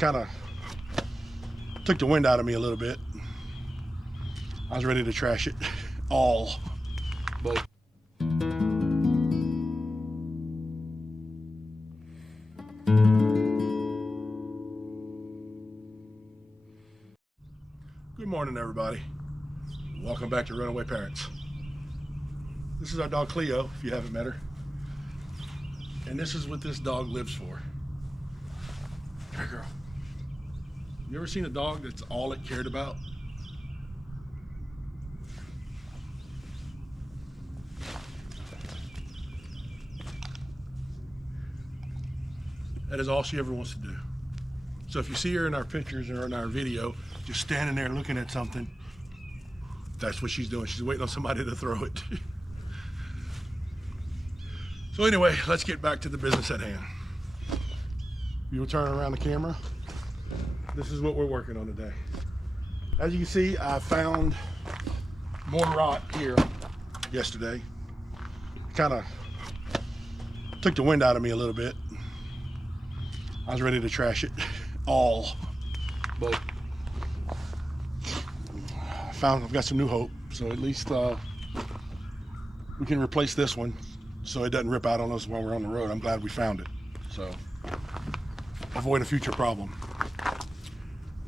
kind of took the wind out of me a little bit. I was ready to trash it all, but good morning, everybody. Welcome back to Runaway Parents. This is our dog Cleo, if you haven't met her. And this is what this dog lives for. Hey, girl. You ever seen a dog that's all it cared about? That is all she ever wants to do. So if you see her in our pictures or in our video, just standing there looking at something, that's what she's doing. She's waiting on somebody to throw it. So anyway, let's get back to the business at hand. You'll turn around the camera. This is what we're working on today. As you can see, I found more rot here yesterday. Kind of took the wind out of me a little bit. I was ready to trash it all, but I've got some new hope. So at least we can replace this one so it doesn't rip out on us while we're on the road. I'm glad we found it. So avoid a future problem.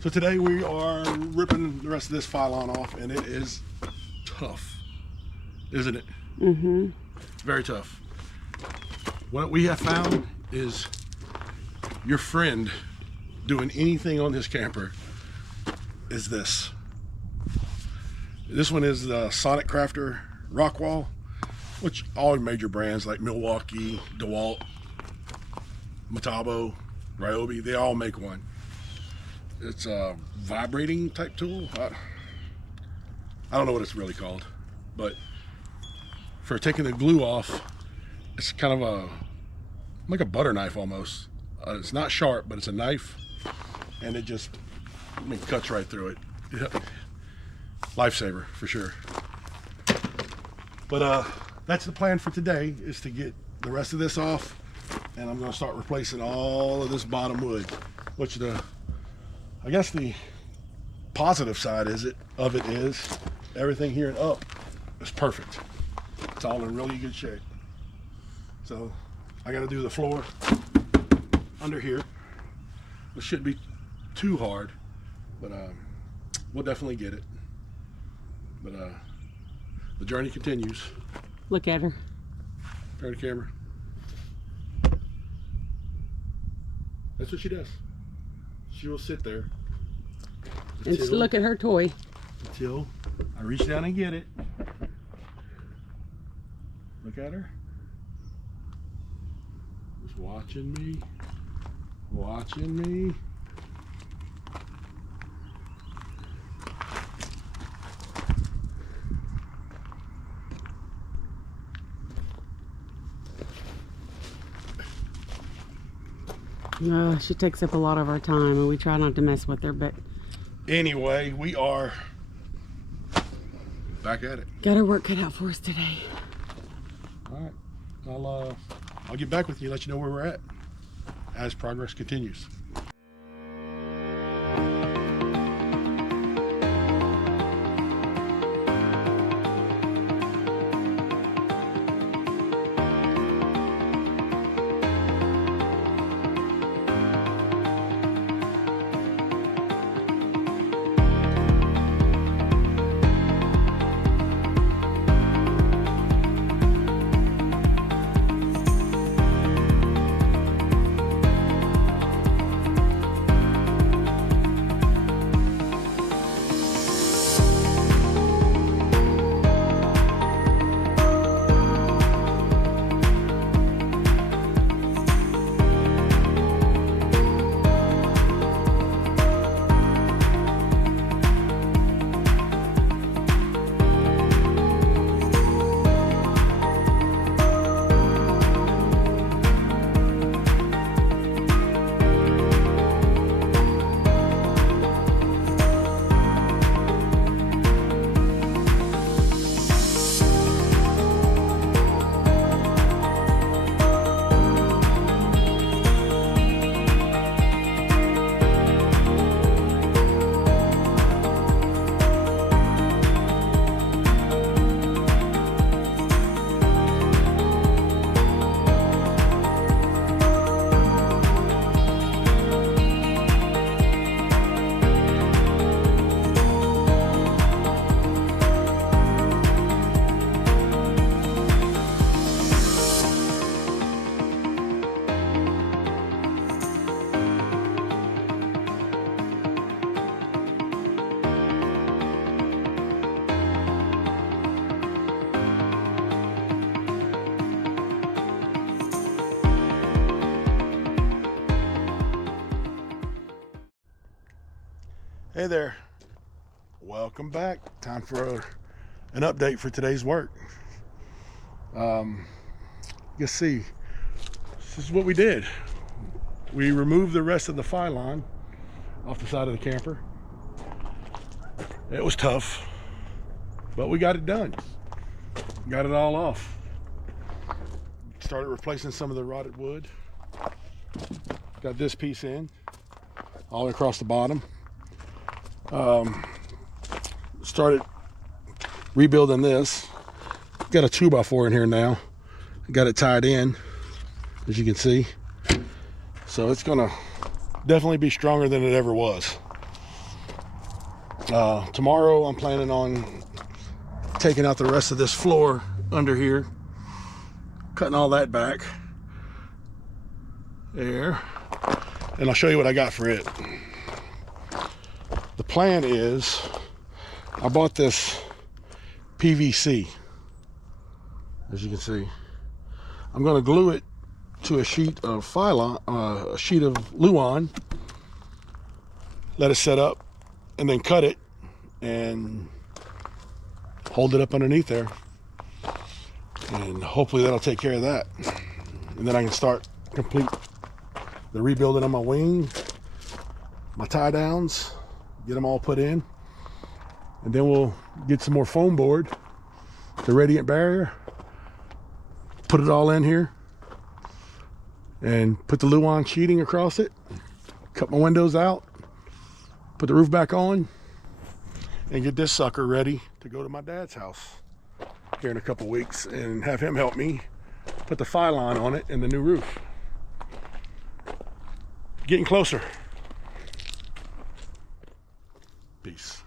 So today we are ripping the rest of this Filon off, and it is tough, isn't it? Mm-hmm. Very tough. What we have found is your friend doing anything on this camper is this. This one is the Sonic Crafter Rockwall, which all major brands like Milwaukee, DeWalt, Metabo, Ryobi, they all make one. It's a vibrating type tool. I don't know what it's really called, but for taking the glue off, it's kind of like a butter knife almost. It's not sharp, but it's a knife, and it just cuts right through it. Yeah. Lifesaver for sure. But that's the plan for today, is to get the rest of this off, and I'm going to start replacing all of this bottom wood. Which I guess the positive side of it is everything here and up is perfect. It's all in really good shape. So I got to do the floor under here. It shouldn't be too hard, but we'll definitely get it. But the journey continues. Look at her. Turn the camera. That's what she does. She will sit there And look at her toy. Until I reach down and get it. Look at her. Just watching me. Watching me. She takes up a lot of our time, and we try not to mess with her, but anyway, we are back at it. Got our work cut out for us today. All right, I'll get back with you, let you know where we're at as progress continues. Hey there, welcome back. Time for an update for today's work. You see, this is what we did. We removed the rest of the Filon off the side of the camper. It was tough, but we got it done. Got it all off. Started replacing some of the rotted wood. Got this piece in, all across the bottom. Started rebuilding this. Got a 2x4 in here now. Got it tied in, as you can see. So it's gonna definitely be stronger than it ever was. Tomorrow I'm planning on taking out the rest of this floor under here, cutting all that back there, and I'll show you what I got for it. The plan is, I bought this PVC, as you can see. I'm going to glue it to a sheet of Filon, a sheet of Luan, let it set up, and then cut it and hold it up underneath there, and hopefully that'll take care of that. And then I can start complete the rebuilding of my wing, my tie downs, get them all put in, and then we'll get some more foam board, the radiant barrier, put it all in here, and put the Luan sheeting across it, cut my windows out, put the roof back on, and get this sucker ready to go to my dad's house here in a couple weeks and have him help me put the Filon on it and the new roof. Getting closer. Peace.